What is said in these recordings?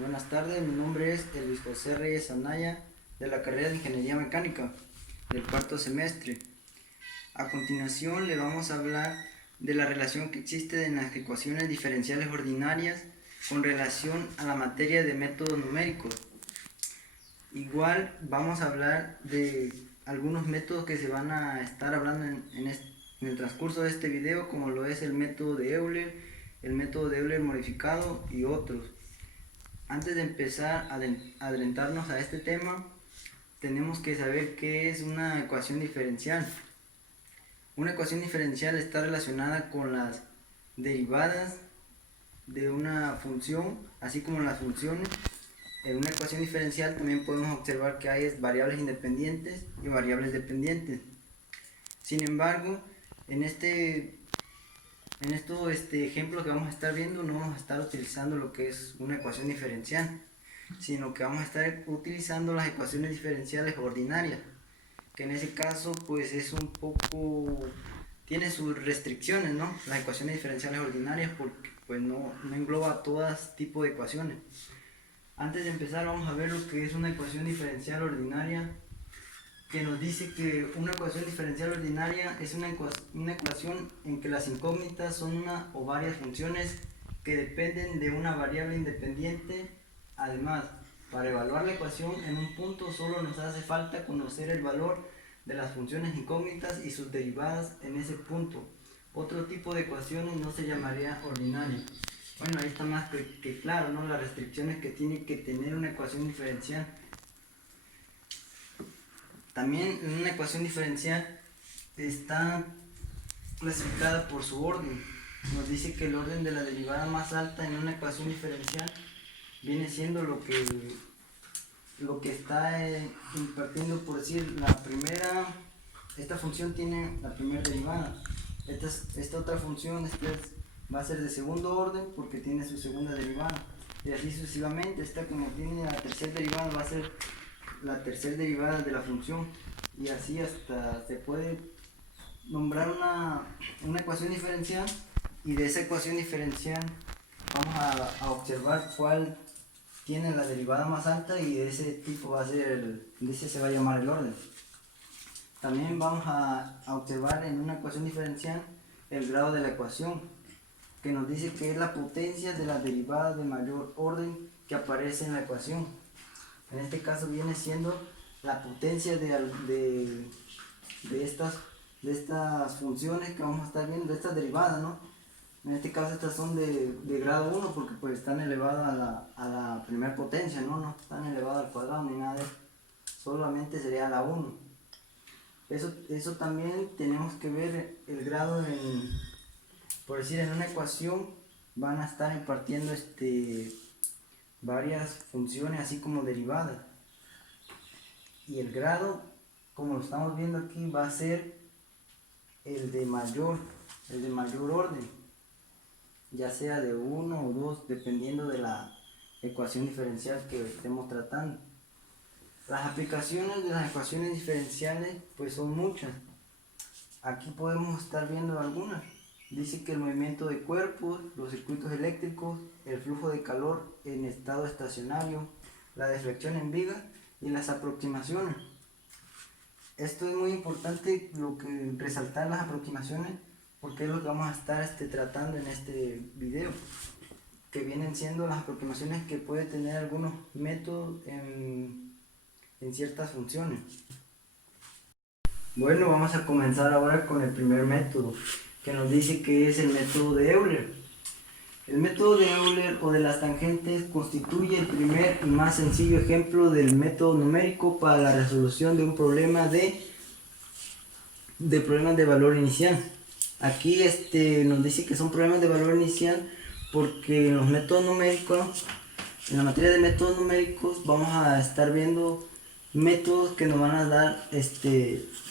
Buenas tardes, mi nombre es Luis José Reyes Anaya, de la carrera de Ingeniería Mecánica del cuarto semestre. A continuación le vamos a hablar de la relación que existe en las ecuaciones diferenciales ordinarias con relación a la materia de métodos numéricos. Igual vamos a hablar de algunos métodos que se van a estar hablando en el transcurso de este video, como lo es el método de Euler, el método de Euler modificado y otros. Antes de empezar a adentrarnos a este tema, tenemos que saber qué es una ecuación diferencial. Una ecuación diferencial está relacionada con las derivadas de una función, así como las funciones. En una ecuación diferencial también podemos observar que hay variables independientes y variables dependientes. Sin embargo, en estos ejemplos que vamos a estar viendo, no vamos a estar utilizando lo que es una ecuación diferencial, sino que vamos a estar utilizando las ecuaciones diferenciales ordinarias, que en ese caso pues es un poco, tiene sus restricciones, ¿no? Las ecuaciones diferenciales ordinarias, porque pues no engloba todas tipo de ecuaciones. Antes de empezar vamos a ver lo que es una ecuación diferencial ordinaria, que nos dice que una ecuación diferencial ordinaria es una ecuación en que las incógnitas son una o varias funciones que dependen de una variable independiente. Además, para evaluar la ecuación en un punto solo nos hace falta conocer el valor de las funciones incógnitas y sus derivadas en ese punto. Otro tipo de ecuaciones no se llamaría ordinaria. Bueno, ahí está más que claro, ¿no? Las restricciones que tiene que tener una ecuación diferencial. También una ecuación diferencial está clasificada por su orden. Nos dice que el orden de la derivada más alta en una ecuación diferencial viene siendo lo que está impartiendo, por decir, esta función tiene la primera derivada. Esta otra función va a ser de segundo orden porque tiene su segunda derivada. Y así sucesivamente, esta como tiene la tercera derivada va a ser la tercera derivada de la función, y así hasta se puede nombrar una ecuación diferencial, y de esa ecuación diferencial vamos a observar cuál tiene la derivada más alta, y de ese tipo va a ser de ese se va a llamar el orden. También vamos a observar en una ecuación diferencial el grado de la ecuación, que nos dice que es la potencia de la derivada de mayor orden que aparece en la ecuación. En este caso viene siendo la potencia de estas funciones que vamos a estar viendo, de estas derivadas, ¿no? En este caso estas son de grado 1 porque pues están elevadas a la primera potencia, ¿no? No están elevadas al cuadrado ni nada de eso. Solamente sería la 1. Eso también tenemos que ver el grado por decir, en una ecuación van a estar impartiendo varias funciones así como derivadas, y el grado, como lo estamos viendo aquí, va a ser el de mayor orden, ya sea de 1 o 2 dependiendo de la ecuación diferencial que estemos tratando. Las aplicaciones de las ecuaciones diferenciales pues son muchas. Aquí podemos estar viendo algunas. Dice que el movimiento de cuerpos, los circuitos eléctricos, el flujo de calor en estado estacionario, la deflexión en viga y las aproximaciones. Esto es muy importante, resaltar las aproximaciones, porque es lo que vamos a estar tratando en este video, que vienen siendo las aproximaciones que puede tener algunos métodos en ciertas funciones. Bueno, vamos a comenzar ahora con el primer método, que nos dice que es el método de Euler. El método de Euler o de las tangentes constituye el primer y más sencillo ejemplo del método numérico para la resolución de un problema de problemas de valor inicial. Aquí nos dice que son problemas de valor inicial porque en los métodos numéricos, en la materia de métodos numéricos, vamos a estar viendo métodos que nos van a dar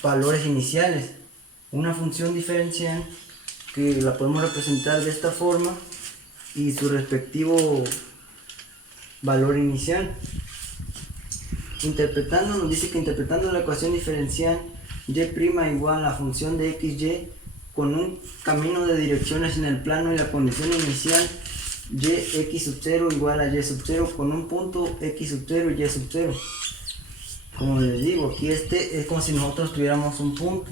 valores iniciales. Una función diferencial que la podemos representar de esta forma y su respectivo valor inicial. Nos dice que interpretando la ecuación diferencial y' igual a la función de xy con un camino de direcciones en el plano y la condición inicial x sub 0 igual a y sub 0 con un punto x sub 0 y y sub 0. Como les digo, aquí es como si nosotros tuviéramos un punto.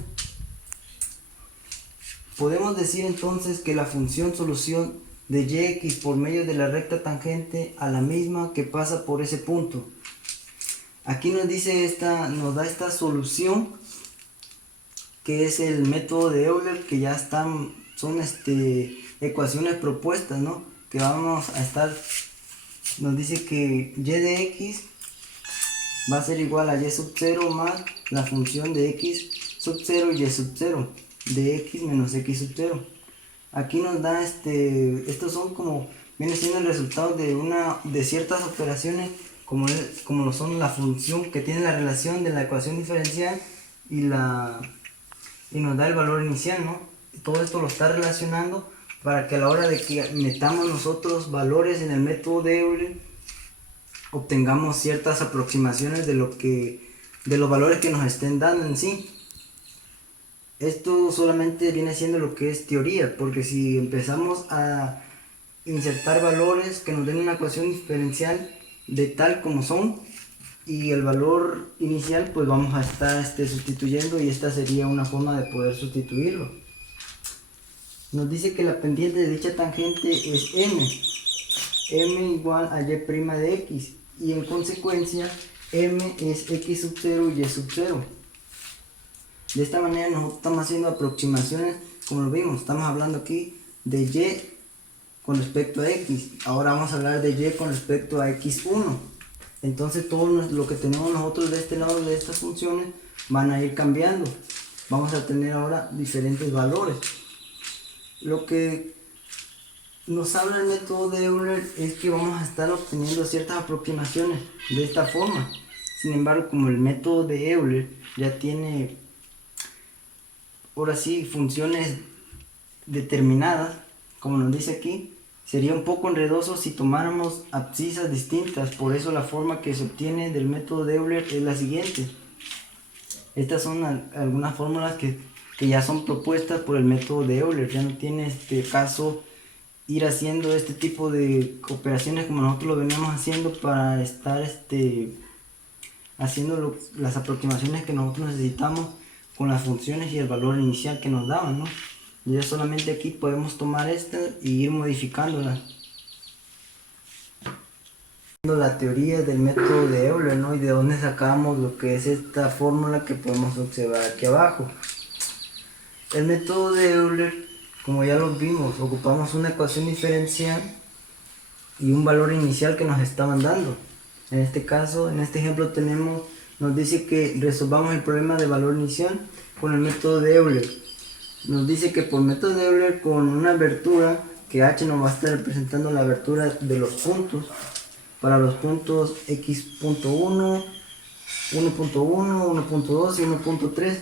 Podemos decir entonces que la función solución de yx por medio de la recta tangente a la misma que pasa por ese punto. Aquí nos dice nos da esta solución, que es el método de Euler, que ya son ecuaciones propuestas, ¿no? Que vamos a estar, nos dice que y de x va a ser igual a y sub 0 más la función de x sub 0 y y sub 0 de x menos x sub 0. Aquí nos da estos son viene siendo el resultado de ciertas operaciones como lo son la función que tiene la relación de la ecuación diferencial y nos da el valor inicial, ¿no? Todo esto lo está relacionando para que a la hora de que metamos nosotros valores en el método de Euler obtengamos ciertas aproximaciones de los valores que nos estén dando en sí. Esto solamente viene siendo lo que es teoría, porque si empezamos a insertar valores que nos den una ecuación diferencial de tal como son y el valor inicial, pues vamos a estar sustituyendo, y esta sería una forma de poder sustituirlo. Nos dice que la pendiente de dicha tangente es m igual a y' de x, y en consecuencia m es x sub 0 y y sub 0. De esta manera nosotros estamos haciendo aproximaciones, como lo vimos, estamos hablando aquí de y con respecto a x. Ahora vamos a hablar de y con respecto a x1. Entonces todo lo que tenemos nosotros de este lado de estas funciones van a ir cambiando. Vamos a tener ahora diferentes valores. Lo que nos habla el método de Euler es que vamos a estar obteniendo ciertas aproximaciones de esta forma. Sin embargo, como el método de Euler ya tiene, ahora sí, funciones determinadas, como nos dice aquí, sería un poco enredoso si tomáramos abscisas distintas. Por eso la forma que se obtiene del método de Euler es la siguiente. Estas son algunas fórmulas que ya son propuestas por el método de Euler. Ya no tiene caso ir haciendo este tipo de operaciones como nosotros lo veníamos haciendo para estar haciendo las aproximaciones que nosotros necesitamos con las funciones y el valor inicial que nos daban, ¿no? Ya solamente aquí podemos tomar esta y ir modificándola. La teoría del método de Euler, ¿no? Y de dónde sacamos lo que es esta fórmula que podemos observar aquí abajo. El método de Euler, como ya lo vimos, ocupamos una ecuación diferencial y un valor inicial que nos estaban dando. En este caso, en este ejemplo nos dice que resolvamos el problema de valor inicial con el método de Euler. Nos dice que por método de Euler, con una abertura, que h nos va a estar representando la abertura de los puntos, para los puntos x.1, 1.1, 1.2 y 1.3,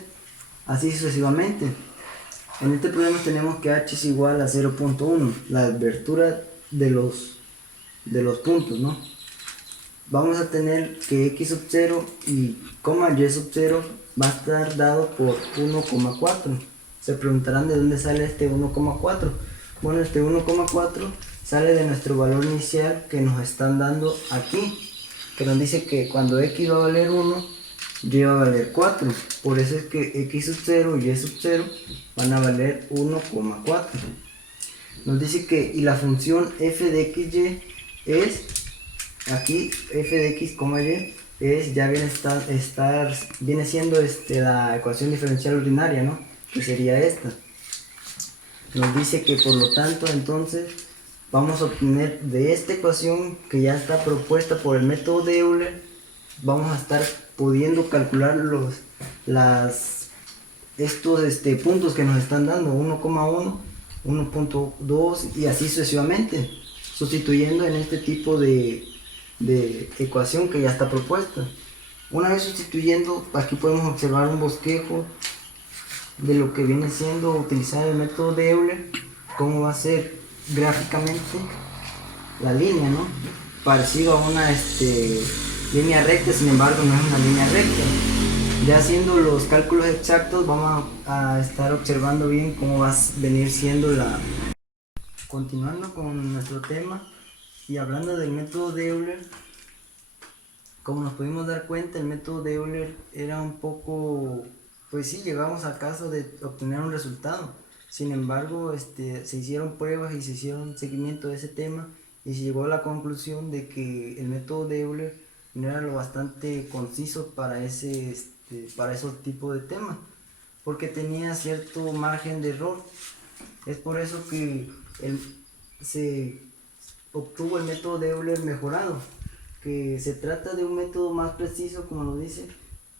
así sucesivamente. En este problema tenemos que h es igual a 0.1, la abertura de los puntos, ¿no? Vamos a tener que x sub 0 y y sub 0 va a estar dado por 1,4. Se preguntarán de dónde sale este 1,4. Bueno, este 1,4 sale de nuestro valor inicial que nos están dando aquí, que nos dice que cuando x va a valer 1, y va a valer 4. Por eso es que x sub 0 y y sub 0 van a valer 1,4. Nos dice que y la función f de xy es, aquí f de x, y es, ya viene siendo la ecuación diferencial ordinaria, ¿no? Que sería esta. Nos dice que por lo tanto entonces vamos a obtener de esta ecuación que ya está propuesta por el método de Euler, vamos a estar pudiendo calcular estos puntos que nos están dando, 1,1, 1.2 y así sucesivamente, sustituyendo en este tipo de ecuación que ya está propuesta. Una vez sustituyendo, aquí podemos observar un bosquejo de lo que viene siendo utilizar el método de Euler, cómo va a ser gráficamente la línea, ¿no? Parecido a una línea recta, sin embargo no es una línea recta. Ya haciendo los cálculos exactos vamos a estar observando bien cómo va a venir siendo Continuando con nuestro tema y hablando del método de Euler, como nos pudimos dar cuenta, el método de Euler era un poco, pues sí, llegamos al caso de obtener un resultado. Sin embargo, se hicieron pruebas y se hicieron seguimiento de ese tema y se llegó a la conclusión de que el método de Euler no era lo bastante conciso para para esos tipos de temas, porque tenía cierto margen de error. Es por eso que se obtuvo el método de Euler mejorado, que se trata de un método más preciso, como lo dice,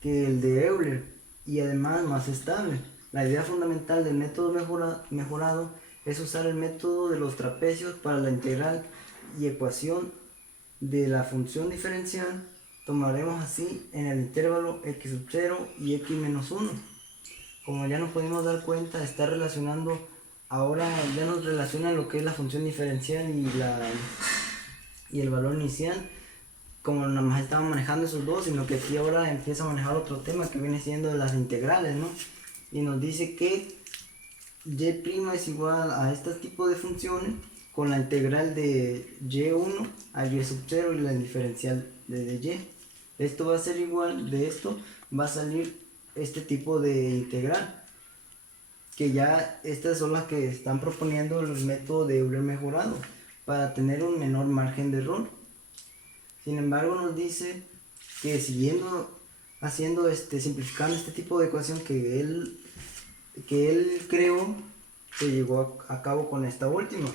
que el de Euler y además más estable. La idea fundamental del método mejorado es usar el método de los trapecios para la integral y ecuación de la función diferencial. Tomaremos así en el intervalo x sub 0 y x menos 1. Como ya nos pudimos dar cuenta, está relacionando, ahora ya nos relaciona lo que es la función diferencial y el valor inicial, como nada más estamos manejando esos dos, sino que aquí ahora empieza a manejar otro tema que viene siendo las integrales, ¿no? Y nos dice que y' es igual a este tipo de funciones con la integral de y1 a y sub 0 y la diferencial de y. Esto va a ser igual, de esto va a salir este tipo de integral, que ya estas son las que están proponiendo el método de Euler mejorado para tener un menor margen de error. Sin embargo, nos dice que siguiendo haciendo simplificando este tipo de ecuación que él creó, se llegó a cabo con esta última.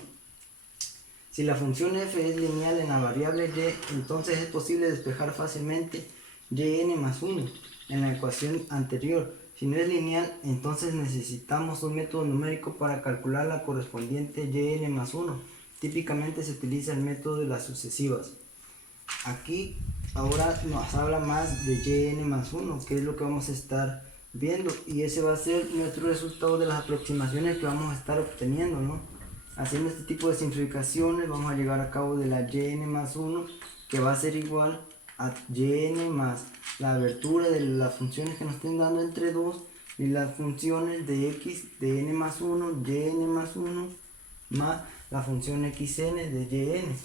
Si la función f es lineal en la variable y, entonces es posible despejar fácilmente yn más 1 en la ecuación anterior. Si no es lineal, entonces necesitamos un método numérico para calcular la correspondiente yn más 1. Típicamente se utiliza el método de las sucesivas. Aquí ahora nos habla más de yn más 1, que es lo que vamos a estar viendo, y ese va a ser nuestro resultado de las aproximaciones que vamos a estar obteniendo, ¿no? Haciendo este tipo de simplificaciones vamos a llegar a cabo de la yn más 1, que va a ser igual a yn más la abertura de las funciones que nos estén dando entre 2 y las funciones de x de n más 1, yn más 1 más la función xn de yn.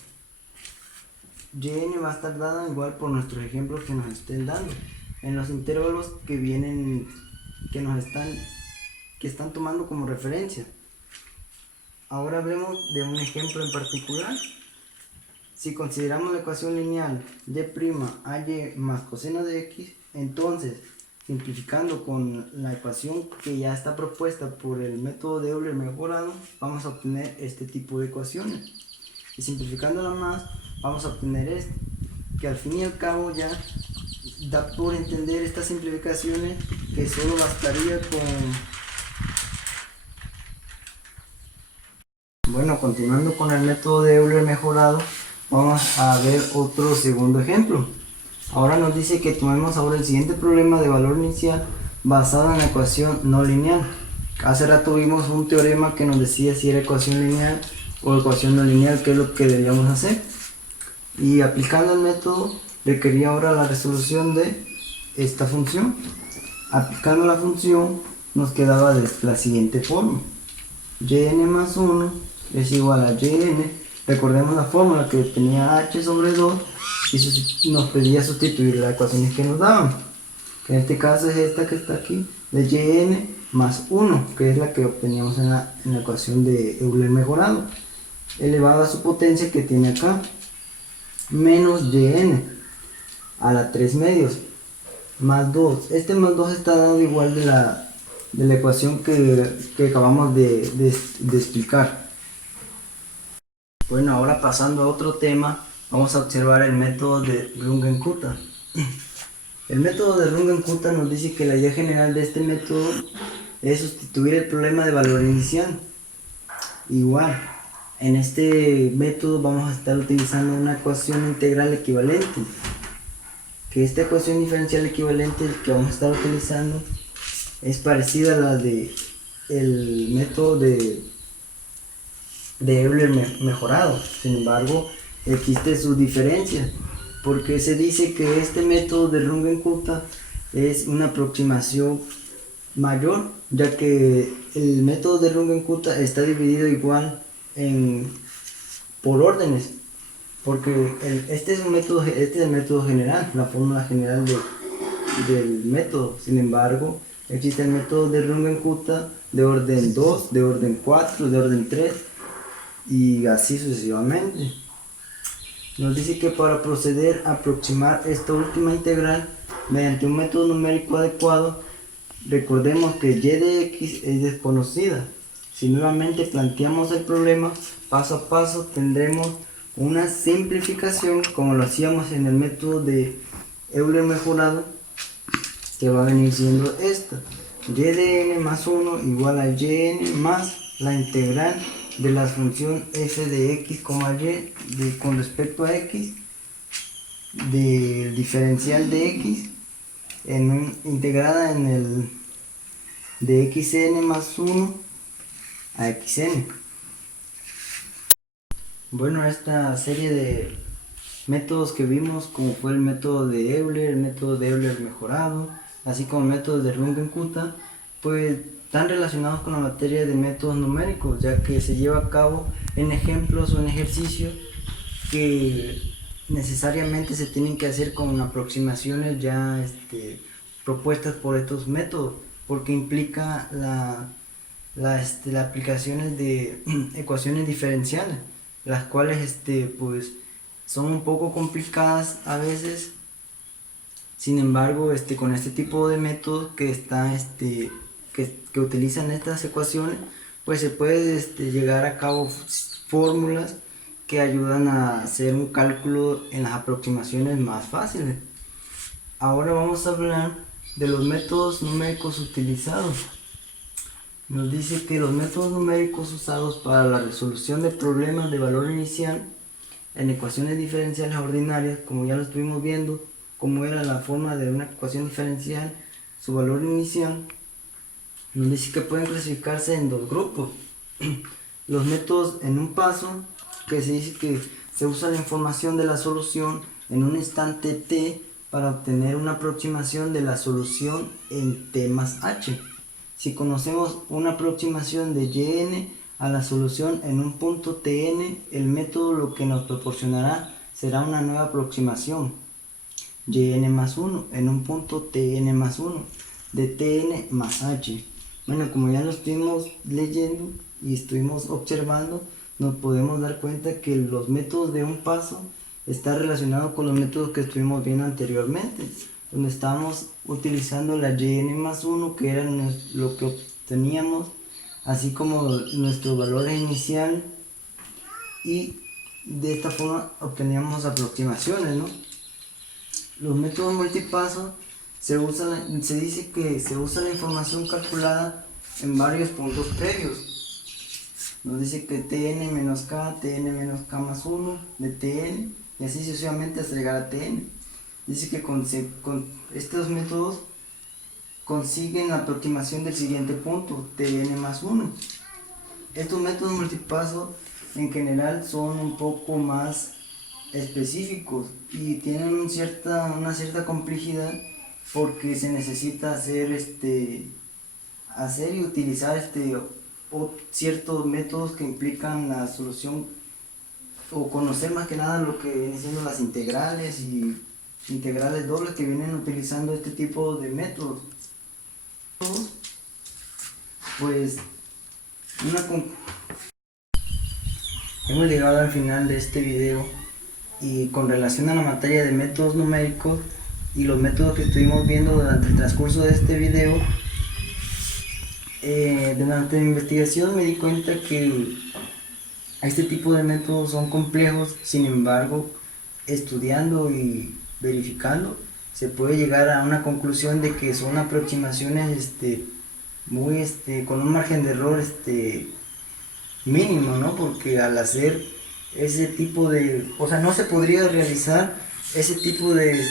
Yn va a estar dada igual por nuestros ejemplos que nos estén dando en los intervalos que vienen, que están tomando como referencia. Ahora hablemos de un ejemplo en particular. Si consideramos la ecuación lineal y' a y más coseno de x, entonces simplificando con la ecuación que ya está propuesta por el método de Euler mejorado, vamos a obtener este tipo de ecuaciones. Y simplificándola más, vamos a obtener esto, que al fin y al cabo ya da por entender estas simplificaciones que solo bastaría con... Bueno, continuando con el método de Euler mejorado, vamos a ver otro segundo ejemplo. Ahora nos dice que tomemos ahora el siguiente problema de valor inicial basado en la ecuación no lineal. Hace rato vimos un teorema que nos decía si era ecuación lineal o ecuación no lineal, qué es lo que debíamos hacer. Y aplicando el método requería ahora la resolución de esta función. Aplicando la función nos quedaba de la siguiente forma: yn más 1 es igual a yn. Recordemos la fórmula que tenía h sobre 2 y nos pedía sustituir las ecuaciones que nos daban, que en este caso es esta que está aquí, de yn más 1, que es la que obteníamos en la ecuación de Euler mejorado, elevado a su potencia que tiene acá, menos yn a la 3 medios, más 2. Este más 2 está dado igual de la ecuación que acabamos de explicar. Bueno, ahora pasando a otro tema, vamos a observar el método de Runge-Kutta. El método de Runge-Kutta nos dice que la idea general de este método es sustituir el problema de valor inicial. Igual, en este método vamos a estar utilizando una ecuación integral equivalente, que esta ecuación diferencial equivalente que vamos a estar utilizando es parecida a la de el método de Euler mejorado. Sin embargo, existe su diferencia, porque se dice que este método de Runge-Kutta es una aproximación mayor, ya que el método de Runge-Kutta está dividido igual por órdenes, porque este es el método general, la fórmula general del método. Sin embargo, existe el método de Runge-Kutta de orden 2, de orden 4, de orden 3 y así sucesivamente. Nos dice que para proceder a aproximar esta última integral mediante un método numérico adecuado, recordemos que y de x es desconocida. Si nuevamente planteamos el problema paso a paso, tendremos una simplificación como lo hacíamos en el método de Euler mejorado, que va a venir siendo esta: y de n más 1 igual a yn más la integral de la función f de x, y con respecto a x del diferencial de x integrada en el de xn más 1 a xn. Bueno, esta serie de métodos que vimos, como fue el método de Euler, el método de Euler mejorado, así como el método de Runge-Kutta, pues están relacionados con la materia de métodos numéricos, ya que se lleva a cabo en ejemplos o en ejercicios que necesariamente se tienen que hacer con aproximaciones ya propuestas por estos métodos, porque implica las aplicaciones de ecuaciones diferenciales, las cuales pues son un poco complicadas a veces. Sin embargo, con este tipo de métodos que utilizan estas ecuaciones, pues se puede llegar a cabo fórmulas que ayudan a hacer un cálculo en las aproximaciones más fáciles. Ahora vamos a hablar de los métodos numéricos utilizados. Nos dice que los métodos numéricos usados para la resolución de problemas de valor inicial en ecuaciones diferenciales ordinarias, como ya lo estuvimos viendo, cómo era la forma de una ecuación diferencial, su valor inicial, nos dice que pueden clasificarse en dos grupos. Los métodos en un paso, que se dice que se usa la información de la solución en un instante t para obtener una aproximación de la solución en t más h. Si conocemos una aproximación de yn a la solución en un punto tn, el método lo que nos proporcionará será una nueva aproximación, yn más 1 en un punto tn más 1 de tn más h. Bueno, como ya lo estuvimos leyendo y estuvimos observando, nos podemos dar cuenta que los métodos de un paso están relacionados con los métodos que estuvimos viendo anteriormente, donde estábamos utilizando la yn más 1, que era lo que obteníamos, así como nuestro valor inicial, y de esta forma obteníamos aproximaciones, ¿no? Los métodos multipasos se dice que se usa la información calculada en varios puntos previos. Nos dice que tn menos k más 1 de tn, y así sucesivamente hasta llegar a tn. Dice que con estos métodos consiguen la aproximación del siguiente punto, tn más 1. Estos métodos multipasos en general son un poco más específicos y tienen una cierta complejidad, porque se necesita hacer y utilizar ciertos métodos que implican la solución, o conocer más que nada lo que vienen siendo las integrales y integrales dobles que vienen utilizando este tipo de métodos. Pues hemos llegado al final de este video, y con relación a la materia de métodos numéricos y los métodos que estuvimos viendo durante el transcurso de este video, durante mi investigación me di cuenta que este tipo de métodos son complejos. Sin embargo, estudiando y verificando, se puede llegar a una conclusión de que son aproximaciones con un margen de error mínimo, ¿no? Porque al hacer ese tipo no se podría realizar ese tipo de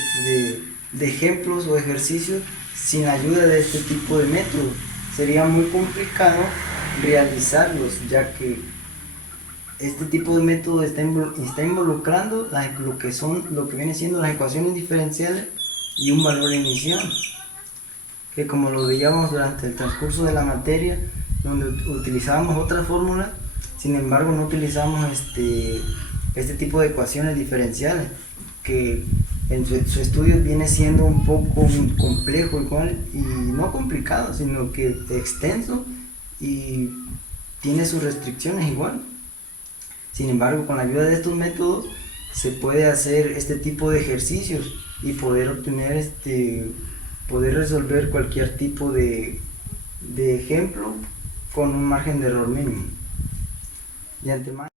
ejemplos o ejercicios sin la ayuda de este tipo de métodos. Sería muy complicado realizarlos, ya que este tipo de método está involucrando lo que viene siendo las ecuaciones diferenciales y un valor inicial, que como lo veíamos durante el transcurso de la materia, donde utilizábamos otra fórmula, Sin embargo, no utilizamos este tipo de ecuaciones diferenciales, que en su estudio viene siendo un poco complejo igual, y no complicado, sino que extenso, y tiene sus restricciones igual. Sin embargo, con la ayuda de estos métodos se puede hacer este tipo de ejercicios y poder obtener poder resolver cualquier tipo de ejemplo con un margen de error mínimo. De antemano.